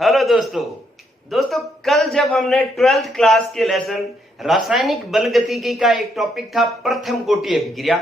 Hello दोस्तों कल जब हमने 12th क्लास के लेसन रासायनिक बलगतिकी का एक टॉपिक था प्रथम कोटि अभिक्रिया,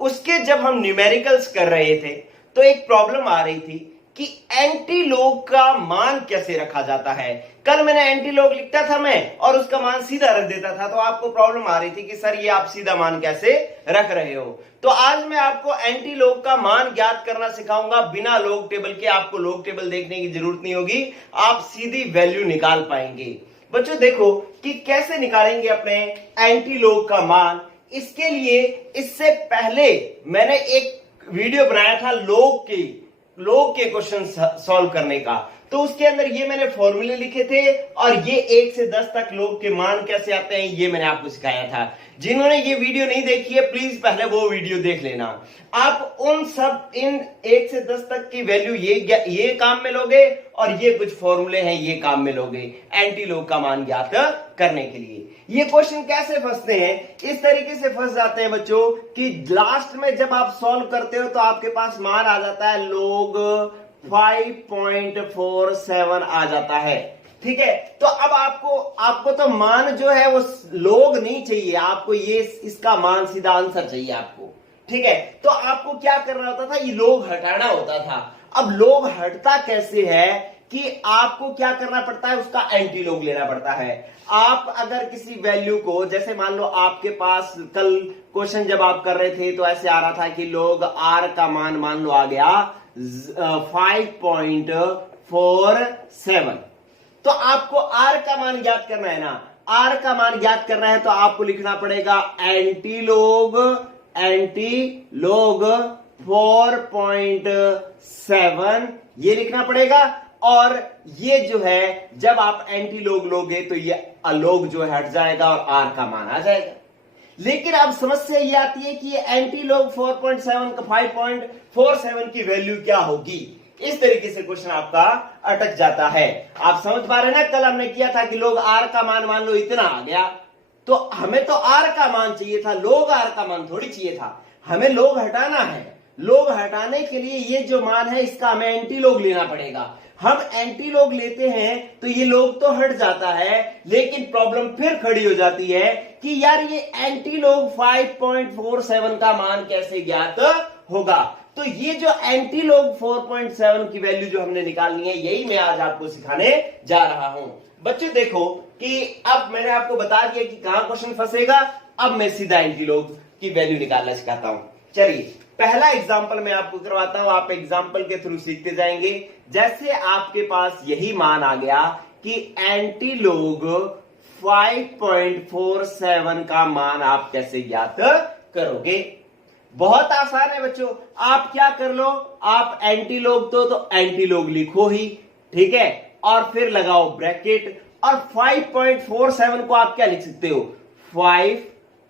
उसके जब हम न्यूमेरिकल्स कर रहे थे तो एक प्रॉब्लम आ रही थी कि एंटीलॉग का मान कैसे रखा जाता है। कल मैंने एंटीलॉग लिखता था मैं और उसका मान सीधा रख देता था, तो आपको प्रॉब्लम आ रही थी कि सर ये आप सीधा मान कैसे रख रहे हो। तो आज मैं आपको एंटीलॉग का मान ज्ञात करना सिखाऊंगा बिना लॉग टेबल के। आपको लॉग टेबल देखने की जरूरत नहीं होगी, आप सीधी वैल्यू निकाल पाएंगे। बच्चों देखो कि कैसे निकालेंगे अपने एंटीलॉग का मान। इसके लिए इससे पहले मैंने एक वीडियो बनाया था लॉग के क्वेश्चन सॉल्व करने का, तो उसके अंदर ये मैंने फॉर्मूले लिखे थे और ये 1 से 10 तक लॉग के मान कैसे आते हैं ये मैंने आपको सिखाया था। जिन्होंने ये वीडियो नहीं देखी है प्लीज पहले वो वीडियो देख लेना। आप इन 1 से 10 तक की वैल्यू ये काम में लोगे और ये कुछ फॉर्मूले हैं ये काम में लोगे एंटीलॉग का मान ज्ञात करने के लिए। ये क्वेश्चन कैसे फंसते हैं, इस तरीके से फंस जाते हैं बच्चों कि लास्ट में जब आप सॉल्व करते हो तो आपके पास मान आ जाता है log 5.47 आ जाता है। ठीक है, तो अब आपको तो मान जो है वो log नहीं चाहिए, आपको ये इसका मान सीधा आंसर चाहिए आपको। ठीक है, तो आपको क्या करना होता था, ये log हटाना होता था। अब log हटता कैसे है कि आपको क्या करना पड़ता है, उसका एंटीलॉग लेना पड़ता है। आप अगर किसी वैल्यू को, जैसे मान लो आपके पास कल क्वेश्चन जब आप कर रहे थे तो ऐसे आ रहा था कि log r का मान लो आ गया 5.47, तो आपको r का मान ज्ञात करना है ना। r का मान ज्ञात करना है तो आपको लिखना पड़ेगा एंटीलॉग 4.7 ये लिखना पड़ेगा। और ये जो है जब आप एंटीलॉग लोगे तो ये log जो हट जाएगा और r का मान आ जाएगा। लेकिन अब समस्या ये आती है कि ये एंटीलॉग 4.7 का 5.47 की वैल्यू क्या होगी। इस तरीके से क्वेश्चन आपका अटक जाता है। आप समझ पा रहे हैं ना, कल हमने किया था कि log r का मान लो इतना आ गया, तो हमें तो r का मान चाहिए था, log r का मान थोड़ी चाहिए था। हमें log हटाना है, log हटाने के लिए ये जो मान है इसका हमें एंटीलॉग लेना पड़ेगा। हम एंटीलॉग लेते हैं तो ये log तो हट जाता है, लेकिन प्रॉब्लम फिर खड़ी हो जाती है कि यार ये एंटीलॉग 5.47 का मान कैसे ज्ञात होगा। तो ये जो एंटीलॉग 4.7 की वैल्यू जो हमने निकालनी है यही मैं आज आपको सिखाने जा रहा हूं। बच्चों देखो कि अब मैंने आपको बता दिया कि कहां क्वेश्चन फंसेगा, अब मैं सीधा एंटीलॉग की वैल्यू निकालना सिखाता हूं। चलिए पहला एग्जांपल मैं आपको करवाता हूं, आप एग्जांपल के थ्रू सीखते जाएंगे। जैसे आपके पास यही मान आ गया कि एंटीलॉग 5.47 का मान आप कैसे ज्ञात करोगे। बहुत आसान है बच्चों, आप क्या कर लो, आप एंटीलॉग तो एंटीलॉग लिखो ही, ठीक है, और फिर लगाओ ब्रैकेट। और 5.47 को आप क्या लिख सकते हो, 5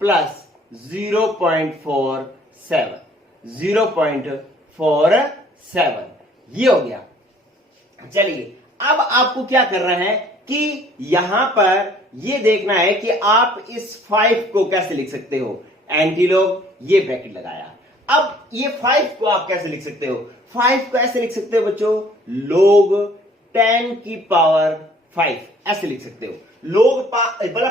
प्लस 0.47 ये हो गया। चलिए अब आपको क्या करना है कि यहां पर ये देखना है कि आप इस 5 को कैसे लिख सकते हो। एंटीलॉग ये ब्रैकेट लगाया, अब ये 5 को आप कैसे लिख सकते हो, 5 को ऐसे लिख सकते हो बच्चों, log 10 की पावर 5 ऐसे लिख सकते हो। log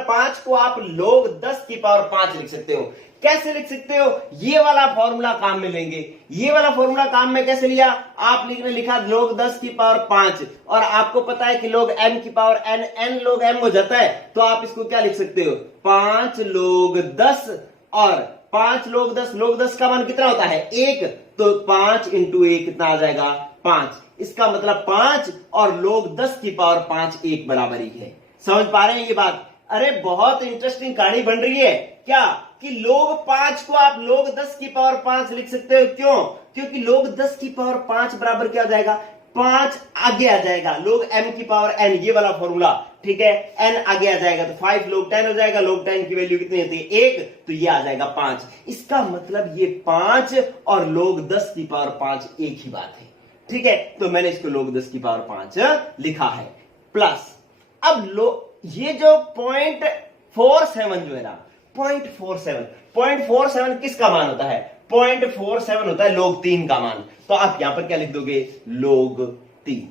5 को आप log 10 की पावर 5 लिख सकते हो। कैसे लिख सकते हो, ये वाला फॉर्मूला काम में लेंगे। ये वाला फॉर्मूला काम में कैसे लिया, आप लिखा log 10 की पावर 5 और आपको पता है कि log m की पावर n log m हो जाता है, तो आप इसको क्या लिख सकते हो, 5 log 10 और 5 log 10 का मान कितना होता है 1, तो 5 इंटू 1 कितना आ जाएगा 5। इसका मतलब 5 और log 10 की पावर 5 एक बराबर ही है। समझ पा रहे हैं ये बात। अरे बहुत इंटरेस्टिंग कहानी बन रही है क्या, कि log 5 को आप log 10 की पावर 5 लिख सकते हो। क्यों, क्योंकि log 10 की पावर 5 बराबर क्या हो जाएगा, 5 आगे आ जाएगा, log m की पावर n ये वाला फॉर्मूला, ठीक है, n आगे आ जाएगा तो 5 log 10 हो जाएगा। log 10 की वैल्यू कितनी होती है 1, तो ये आ जाएगा 5। इसका मतलब ये 5 और log 10 की पावर 5 एक ही बात है, ठीक है, तो मैंने इसको log 10 की पावर 5 लिखा है। प्लस अब ये जो 0.47 जो है ना, 0.47 किसका मान होता है, 0.47 होता है log 3 का मान। तो आप यहां पर क्या लिख दोगे, log 3।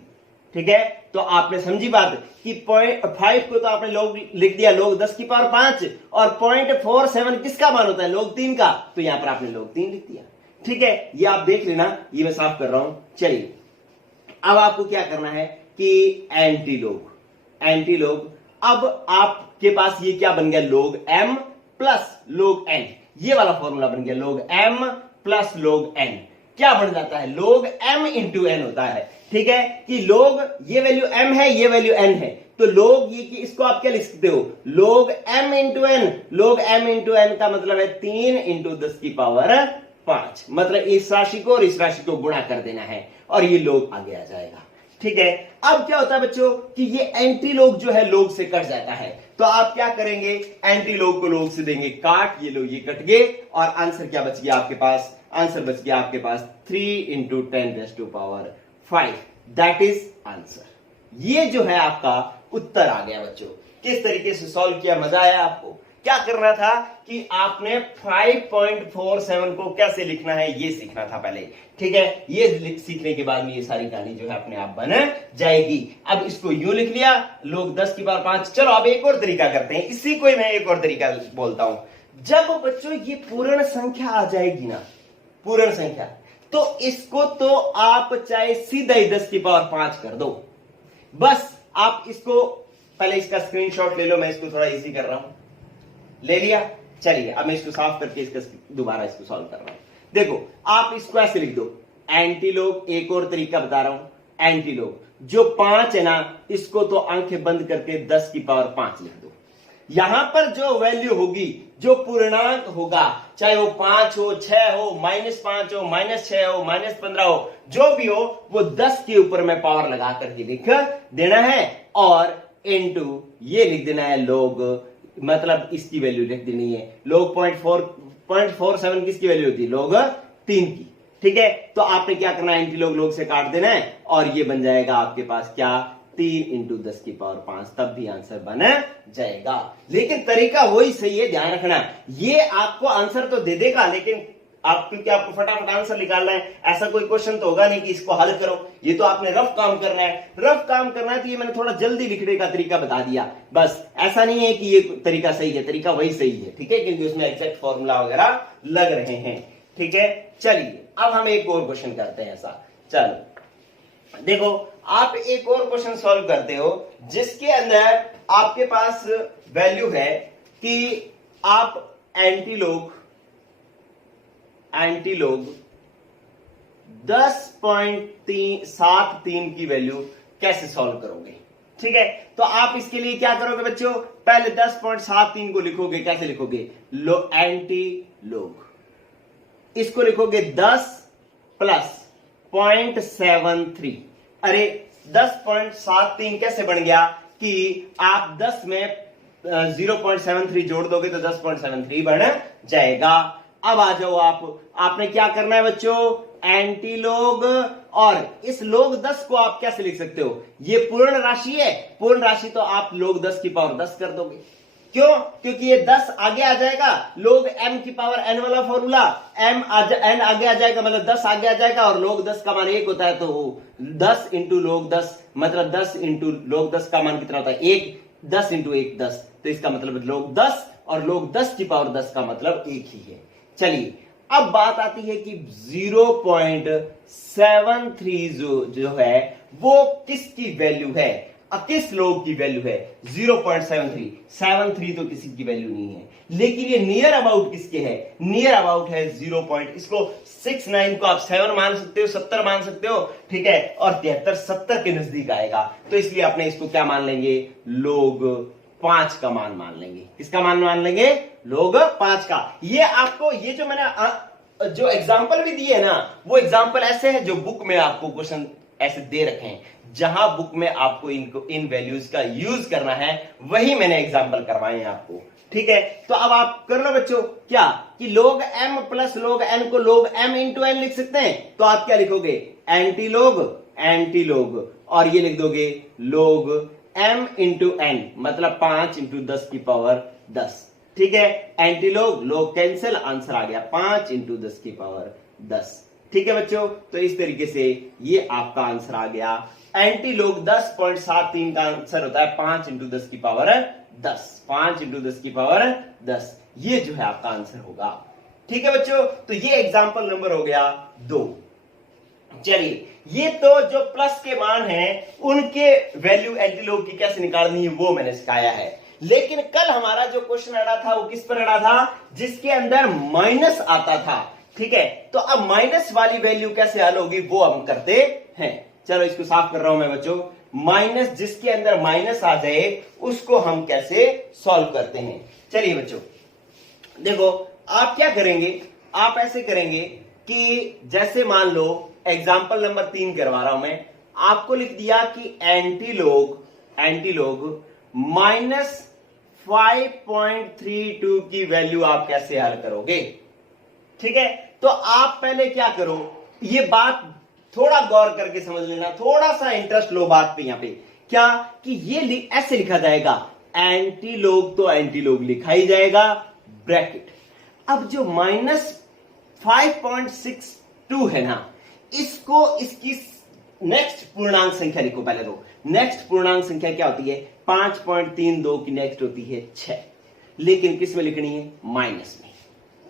ठीक है, तो आपने समझी बात कि 0.5 को तो आपने लोग लिख दिया log 10 की पावर 5 और 0.47 किसका मान होता है, log 3 का, तो यहां पर आपने log 3 लिख दिया। ठीक है, ये आप देख लेना, ये मैं साफ कर रहा हूं। चलिए अब आपको क्या करना है कि एंटी लॉग, अब आपके पास ये क्या बन गया, log m plus log n, ये वाला फॉर्मूला बन गया, log m plus log n क्या बन जाता है, log m इंटू n होता है। ठीक है, कि log ये वैल्यू m है, ये वैल्यू n है, तो log ये कि इसको आप क्या लिख सकते हो, log m into n, log m into n का मतलब है 3 इंटू 10 की पावर 5, मतलब इस राशि को और इस राशि को गुणा कर देना है और ये log आगे आ जाएगा। ठीक है, अब क्या होता है बच्चों कि ये एंटी log जो है log से कट जाता है, तो आप क्या करेंगे, एंटी log को log से देंगे काट, ये लो ये कट गए और आंसर क्या बच गया आपके पास, आंसर बच गया आपके पास 3 इंटू 10⁵, दैट इज आंसर। ये जो है आपका उत्तर आ गया बच्चों। किस तरीके से सॉल्व किया, मजा आया आपको? क्या करना था कि आपने 5.47 को कैसे लिखना है ये सीखना था पहले। ठीक है, ये सीखने के बाद में ये सारी कहानी जो है अपने आप बन जाएगी। अब इसको यूं लिख लिया, log 10 की पावर 5। चलो अब एक और तरीका करते हैं, इसी को मैं एक और तरीका बोलता हूं। जब बच्चों ये पूर्ण संख्या आ जाएगी ना, पूर्ण संख्या, तो इसको तो आप चाहे सीधा ही 10 की पावर 5 कर दो, बस आप इसको पहले इसका स्क्रीनशॉट ले लो, मैं इसको थोड़ा इजी कर रहा हूं, ले लिया। चलिए अब मैं इसको साफ करके इसका दोबारा इसको सॉल्व कर रहा हूं। देखो आप इसको ऐसे लिख दो, एंटी log, एक और तरीका बता रहा हूं, एंटी log जो 5 है ना, इसको तो आंखें बंद करके 10 की पावर 5 लिख दो। यहां पर जो वैल्यू होगी, जो पूर्णांक होगा, चाहे वो 5 हो, 6 हो, -5 हो, -6 हो, -15 हो, जो भी हो, वो 10 के ऊपर में पावर लगा करके लिख देना है और इनटू ये लिख देना है log, मतलब इसकी वैल्यू लिख देनी है। log 0.47 किसकी वैल्यू होती है, log 3 की। ठीक है, तो आपने क्या करना है, एंटी log से काट देना है और ये बन जाएगा आपके पास क्या, 3 इंटू 10 की पावर 5, तब भी आंसर बन जाएगा। लेकिन तरीका वही सही है, ध्यान रखना। ये आपको आंसर तो दे देगा, लेकिन क्योंकि आपको फटाफट आंसर निकालना है, ऐसा कोई क्वेश्चन तो होगा नहीं कि इसको हल करो, ये तो आपने रफ काम करना है। रफ काम करना है तो ये मैंने थोड़ा जल्दी लिखने का तरीका बता दिया, बस। ऐसा नहीं है कि ये तरीका सही है, तरीका वही सही है। ठीक है, क्योंकि उसमें एग्जैक्ट फॉर्मूला वगैरह लग रहे हैं। ठीक है, चलिए अब हम एक और क्वेश्चन करते हैं ऐसा। चलो देखो, आप एक और क्वेश्चन सॉल्व करते हो जिसके अंदर आपके पास वैल्यू है कि आप एंटी log 10.73 की वैल्यू कैसे सॉल्व करोगे। ठीक है, तो आप इसके लिए क्या करोगे बच्चों, पहले 10.73 को लिखोगे, कैसे लिखोगे, एंटी log, इसको लिखोगे 10 प्लस 0.73। अरे 10.73 कैसे बन गया कि आप 10 में 0.73 जोड़ दोगे तो 10.73 बन जाएगा। अब आ जाओ आपने क्या करना है बच्चों, एंटी log, और इस log 10 को आप कैसे लिख सकते हो, ये पूर्ण राशि है, पूर्ण राशि तो आप log 10 की पावर 10 कर दोगे। क्यों, क्योंकि ये 10 आगे आ जाएगा, log m की पावर n वाला फॉर्मूला, n आगे आ जाएगा, मतलब 10 आगे आ जाएगा और log 10 का मान 1 होता है, तो 10 इंटू log 10, मतलब 10 इंटू log 10 का मान कितना होता है, 1, 10 इंटू 1 10, तो इसका मतलब log 10 और log 10 की पावर 10 का मतलब 1 ही है। चलिए अब बात आती है कि 0.73 जो है वो किसकी वैल्यू है, किस log की वैल्यू है, 0.73 तो किसी की वैल्यू नहीं है, लेकिन ये नियर अबाउट किसके है, नियर अबाउट है 0. इसको 69 को आप 7 मान सकते हो, 70 मान सकते हो। ठीक है, और 73 70 के नजदीक आएगा, तो इसलिए अपने इसको क्या मान लेंगे, log 5 का मान लेंगे। किसका मान लेंगे, log 5 का। ये आपको, ये जो मैंने जो एग्जाम्पल भी दिए ना, वो एग्जाम्पल ऐसे है जो बुक में आपको क्वेश्चन ऐसे दे रखे हैं, जहां बुक में आपको इन वैल्यूज का यूज करना है, वही मैंने एग्जाम्पल करवाए हैं आपको। ठीक है, तो अब आप कर लो बच्चों क्या, कि log m plus log n को log m इंटू n लिख सकते हैं, तो आप क्या लिखोगे, एंटी log, और ये लिख दोगे log m इंटू n, मतलब 5 इंटू 10 की पावर 10। ठीक है, एंटी log कैंसिल, आंसर आ गया 5 इंटू 10 की पावर 10। ठीक है बच्चों, तो इस तरीके से ये आपका आंसर आ गया। एंटी लोग 10.73 का आंसर होता है 5 इंटू 10 की पावर 10, 5 इंटू 10 की पावर 10, ये जो है आपका आंसर होगा। ठीक है बच्चों, तो ये एग्जाम्पल नंबर हो गया 2। चलिए, ये तो जो प्लस के मान हैं उनके वैल्यू एंटी लोग की कैसे निकालनी है वो मैंने सिखाया है। लेकिन कल हमारा जो क्वेश्चन अड़ा था वो किस पर अड़ा था, जिसके अंदर माइनस आता था। ठीक है, तो अब माइनस वाली वैल्यू कैसे हल होगी वो हम करते हैं। चलो इसको साफ कर रहा हूं मैं बच्चों। माइनस, जिसके अंदर माइनस आ जाए उसको हम कैसे सॉल्व करते हैं। चलिए बच्चों देखो, आप क्या करेंगे, आप ऐसे करेंगे कि जैसे मान लो एग्जाम्पल नंबर 3 करवा रहा हूं मैं, आपको लिख दिया कि एंटी लोग माइनस 5.32 की वैल्यू आप कैसे हल करोगे। ठीक है, तो आप पहले क्या करो, ये बात थोड़ा गौर करके समझ लेना, थोड़ा सा इंटरेस्ट लो बात पे। यहां पे क्या कि ये ऐसे लिखा जाएगा, एंटी लोग तो एंटी लोग लिखा ही जाएगा ब्रैकेट। अब जो माइनस 5.62 है ना, इसको इसकी नेक्स्ट पूर्णांक संख्या लिखो पहले। तो नेक्स्ट पूर्णांक संख्या क्या होती है, 5.32 की नेक्स्ट होती है 6, लेकिन किस में लिखनी है, माइनस में।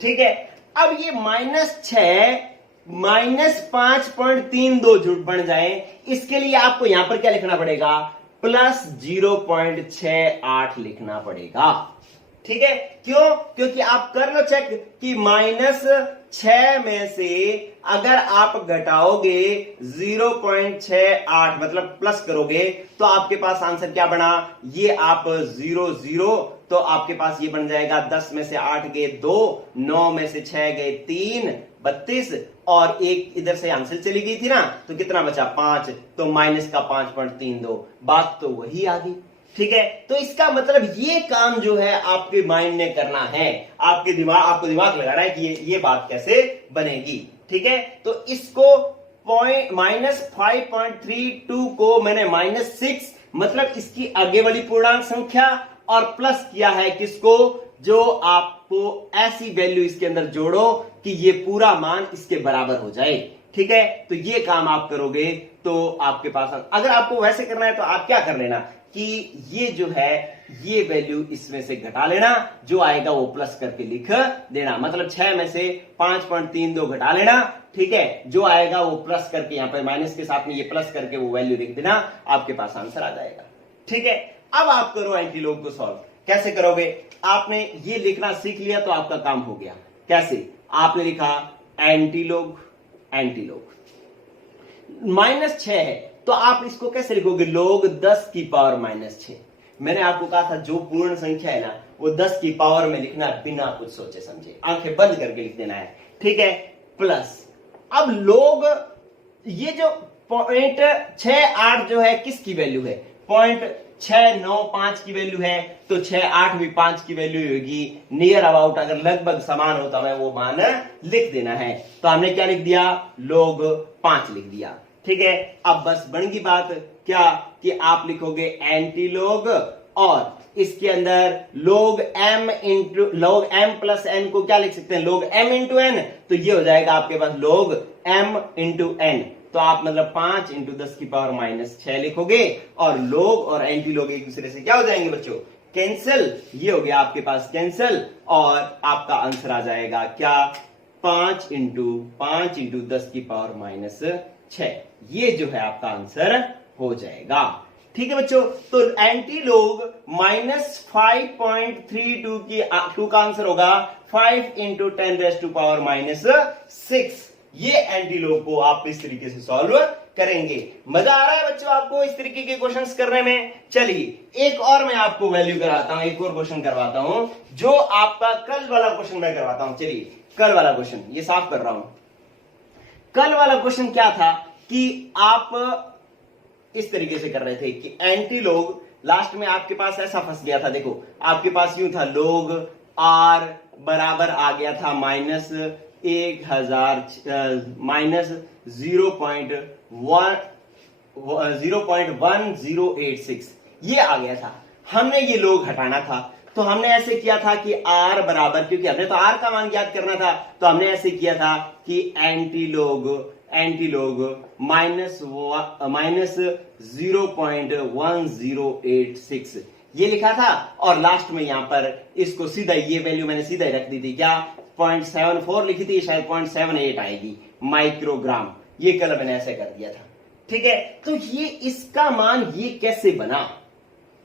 ठीक है, अब ये -6 -5.32 जुड़ बन जाए, इसके लिए आपको यहां पर क्या लिखना पड़ेगा, प्लस 0.68 लिखना पड़ेगा। ठीक है, क्यों, क्योंकि आप कर लो चेक कि -6 में से अगर आप घटाओगे 0.68 मतलब प्लस करोगे तो आपके पास आंसर क्या बना, ये आप 0 तो आपके पास ये बन जाएगा 10 में से 8 गए 2, 9 में से 6 गए 3, 32 और एक इधर से आंसर चली गई थी ना, तो कितना बचा 5, तो माइनस का 5.32, बात तो वही आ गई। ठीक है, तो इसका मतलब ये काम जो है आपके माइंड ने करना है, आपको दिमाग लगाना है कि ये बात कैसे बनेगी। ठीक है, तो इसको -5.32 को मैंने -6 मतलब इसकी आगे वाली पूर्णांक संख्या और प्लस किया है किसको, जो आपको ऐसी वैल्यू इसके अंदर जोड़ो कि ये पूरा मान इसके बराबर हो जाए। ठीक है, तो ये काम आप करोगे तो आपके पास, अगर आपको वैसे करना है तो आप क्या कर लेना कि ये जो है ये वैल्यू इसमें से घटा लेना, जो आएगा वो प्लस करके लिख देना, मतलब 6 में से 5.32 घटा लेना। ठीक है, जो आएगा वो प्लस करके यहां पर माइनस के साथ में ये प्लस करके वो वैल्यू लिख देना, आपके पास आंसर आ जाएगा। ठीक है, अब आप करो एंटी लोग को सॉल्व। कैसे करोगे, आपने ये लिखना सीख लिया तो आपका काम हो गया। कैसे, आपने लिखा एंटी लोग -6 है तो आप इसको कैसे लिखोगे, लोग 10 की पावर -6। मैंने आपको कहा था जो पूर्ण संख्या है ना वो 10 की पावर में लिखना बिना कुछ सोचे समझे, आंखें बंद करके लिख देना है। ठीक है, प्लस अब लोग ये जो 0.68 जो है किसकी वैल्यू है, 0.695 की वैल्यू है, तो 6-8 भी 5 की वैल्यू होगी, नियर अबाउट अगर लगभग समान होता है वो मान लिख देना है। तो हमने क्या लिख दिया, लोग 5 लिख दिया। ठीक है, अब बस बन गई बात क्या कि आप लिखोगे एंटी लोग और इसके अंदर लोग m प्लस n को क्या लिख सकते हैं, लोग m इंटू n, तो ये हो जाएगा आपके पास लोग m इंटू n, तो आप मतलब 5 इंटू 10 की पावर -6 लिखोगे और लोग और एंटी लोग एक दूसरे से क्या हो जाएंगे बच्चों, कैंसिल। ये हो गया आपके पास कैंसिल और आपका आंसर आ जाएगा क्या, 5 इंटू 10 की पावर -6, ये जो है आपका आंसर हो जाएगा। ठीक है बच्चों, तो एंटी लोग -5.32 की 2 का आंसर होगा 5 इंटू 10⁻⁻⁶। ये एंटी लोग को आप इस तरीके से सॉल्व करेंगे। मजा आ रहा है बच्चों आपको इस तरीके के क्वेश्चंस करने में। चलिए एक और मैं आपको वैल्यू कराता हूं, एक और क्वेश्चन करवाता हूं जो आपका कल वाला क्वेश्चन मैं करवाता हूं। चलिए कल वाला क्वेश्चन ये साफ कर रहा हूं। कल वाला क्वेश्चन क्या था कि आप इस तरीके से कर रहे थे कि एंटी लोग, लास्ट में आपके पास ऐसा फंस गया था, देखो आपके पास यूं था लोग r बराबर आ गया था -0.1086, ये आ गया था। हमने ये लोग हटाना था तो हमने ऐसे किया था कि आर बराबर, क्योंकि हमने तो आर का मान ज्ञात करना था, तो हमने ऐसे किया था कि एंटी लोग माइनस 0.1086 ये लिखा था, और लास्ट में यहां पर इसको सीधा ये वैल्यू मैंने सीधा ही रख दी थी, क्या 0.74 लिखी थी, शायद 0.78 आएगी माइक्रोग्राम, ये कल मैंने ऐसे कर दिया था। ठीक है, तो ये इसका मान ये कैसे बना,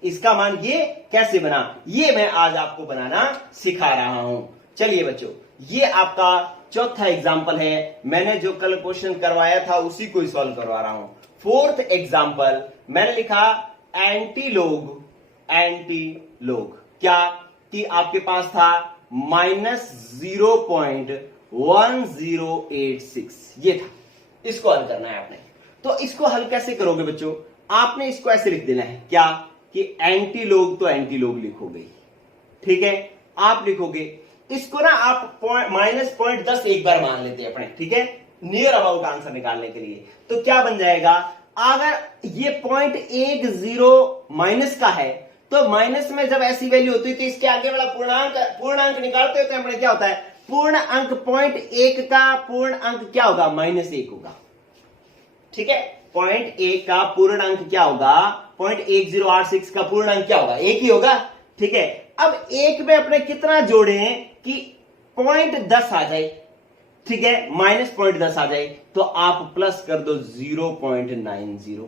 इसका मान ये कैसे बना, ये मैं आज आपको बनाना सिखा रहा हूं। चलिए बच्चों, ये आपका चौथा एग्जाम्पल है, मैंने जो कल क्वेश्चन करवाया था उसी को ही सॉल्व करवा रहा हूं। फोर्थ एग्जाम्पल मैंने लिखा एंटी लोग क्या, कि आपके पास था -0.1086 ये था, इसको हल करना है आपने। तो इसको हल कैसे करोगे बच्चों, आपने इसको ऐसे लिख देना है क्या, कि एंटी लोग तो एंटी लोग लिखोगे, ठीक है, आप लिखोगे इसको ना, आप -0.10 एक बार मान लेते हैं अपने, ठीक है, नियर अबाउट आंसर निकालने के लिए। तो क्या बन जाएगा, अगर ये 0.10 माइनस का है, तो माइनस में जब ऐसी वैल्यू होती है तो इसके आगे वाला पूर्णांक निकालते होते हैं अपने, क्या होता है, पूर्ण अंक 0.1 का पूर्ण अंक क्या होगा, -1 होगा। ठीक है, 0.1 का पूर्ण अंक क्या होगा, 0.1086 का पूर्ण अंक क्या होगा, 1 ही होगा। ठीक है, अब 1 में अपने कितना जोड़े कि 0.10 आ जाए, ठीक है, -0.10 आ जाए, तो आप प्लस कर दो 0.90,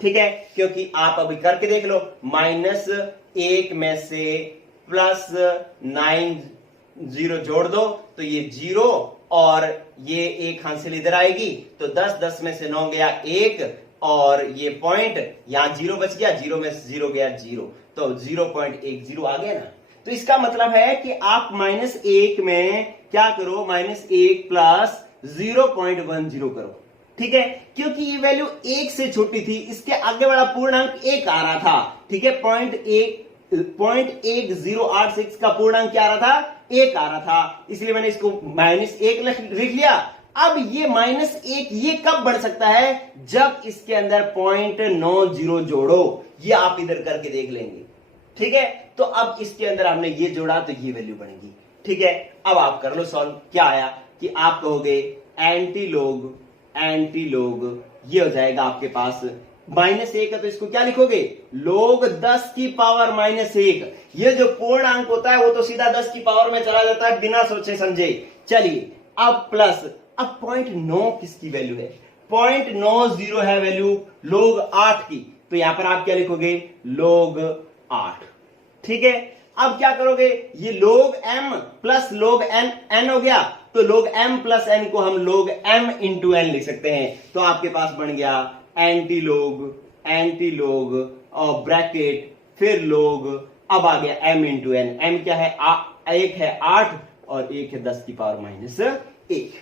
ठीक है, क्योंकि आप अभी करके देख लो, -1 में से +90 जोड़ दो तो ये 0, और ये 1 हासिल इधर आएगी, तो 10 में से 9 गया 1, और ये पॉइंट यहां 0 बच गया, 0 में से 0 गया 0, तो 0.10 आ गया ना। तो इसका मतलब है कि आप -1 में क्या करो, -1 प्लस 0.10 करो, ठीक है, क्योंकि ये वैल्यू 1 से छोटी थी, इसके आगे वाला पूर्णांक 1 आ रहा था, ठीक है, 0.1086 का पूर्णांक क्या आ रहा था, 1 आ रहा था, इसलिए मैंने इसको -1 लिख लिया। अब ये -1 ये कब बढ़ सकता है, जब इसके अंदर 0.90 जोड़ो, ये आप इधर करके देख लेंगे, ठीक है। तो अब इसके अंदर हमने ये जोड़ा तो ये वैल्यू बनेगी, ठीक है। अब आप कर लो सॉल्व, क्या आया कि आप कहोगे एंटी लोग ये हो जाएगा आपके पास -1 है, तो इसको क्या लिखोगे, log 10 की पावर -1। ये जो पूर्ण अंक होता है वो तो सीधा 10 की पावर में चला जाता है बिना सोचे समझे। चलिए अब प्लस, अब 0.9 किसकी वैल्यू है, 0.90 है वैल्यू log 8 की, तो यहां पर आप क्या लिखोगे, log 8, ठीक है। अब क्या करोगे, ये log m plus log n हो गया, तो log m प्लस n को हम log m इंटू n लिख सकते हैं। तो आपके पास बन गया एंटी लोग और ब्रैकेट फिर लोग, अब आ गया m इंटू n, m क्या है, एक है 8 और एक है 10 की पावर -1।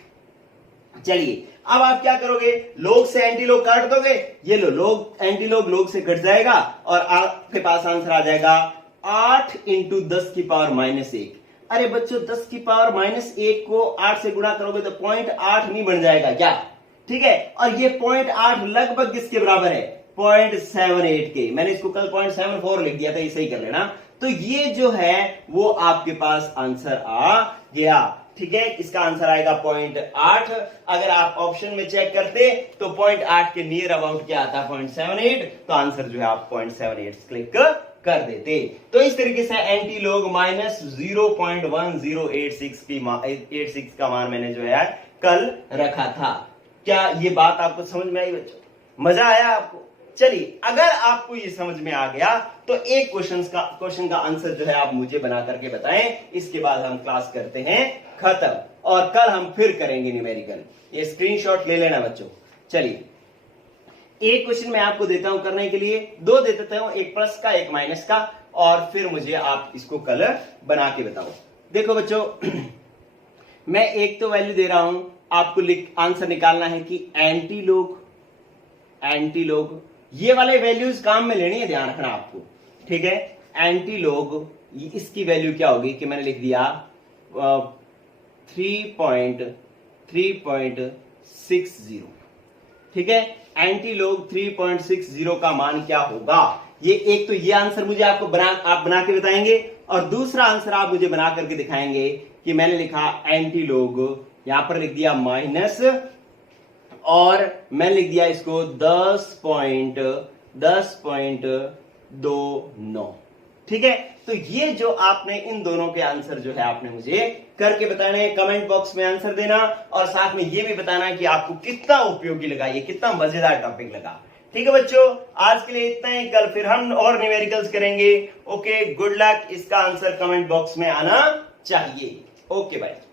चलिए अब आप क्या करोगे, लोग से एंटी लोग काट दोगे, ये लो लोग एंटी लोग से कट जाएगा, और आपके पास आंसर आ जाएगा 8 इंटू 10 की पावर -1। अरे बच्चों 10 की पावर -1 को 8 से गुणा करोगे तो 0.8 नहीं बन जाएगा क्या, ठीक है। और ये 0.8 लगभग किसके बराबर है, 0.78 के, मैंने इसको कल 0.74 लिख दिया था, ये सही कर लेना। तो ये जो है वो आपके पास आंसर आ गया, ठीक है, इसका आंसर आएगा 0.8। अगर आप ऑप्शन में चेक करते तो 0.8 के नियर अबाउट क्या आता है, 0.78, तो आंसर जो है आप 0.78 क्लिक कर देते। तो इस तरीके से एंटी लोग -0.1086 का मान मैंने जो है कल रखा था। क्या ये बात आपको समझ में आई बच्चों, मजा आया आपको? चलिए अगर आपको ये समझ में आ गया तो एक क्वेश्चन का आंसर जो है आप मुझे बना करके बताएं, इसके बाद हम क्लास करते हैं खत्म, और कल हम फिर करेंगे न्यूमेरिकल। ये स्क्रीनशॉट ले लेना बच्चों। चलिए एक क्वेश्चन मैं आपको देता हूं करने के लिए, 2 दे देता हूं, एक प्लस का एक माइनस का, और फिर मुझे आप इसको कल बना के बताओ। देखो बच्चों मैं एक तो वैल्यू दे रहा हूं, आपको आंसर निकालना है कि एंटी लोग ये वाले वैल्यूज काम में लेनी है, ध्यान रखना आपको, ठीक है। एंटी लोग इसकी वैल्यू क्या होगी कि मैंने लिख दिया 3.60, ठीक है। एंटी लॉग 3.60 का मान क्या होगा। ये एक तो ये आंसर मुझे आप बना के बताएंगे, और दूसरा आंसर आप मुझे बना करके दिखाएंगे कि मैंने लिखा एंटी लॉग, यहां पर लिख दिया माइनस, और मैंने लिख दिया इसको 10.29। ठीक है, तो ये जो आपने इन दोनों के आंसर जो है आपने मुझे करके बताना है, कमेंट बॉक्स में आंसर देना, और साथ में ये भी बताना कि आपको कितना उपयोगी लगा, ये कितना मजेदार टॉपिक लगा। ठीक है बच्चों, आज के लिए इतना ही, कल फिर हम और न्यूमेरिकल्स करेंगे। Okay, good luck. इसका आंसर कमेंट बॉक्स में आना चाहिए। Okay bye.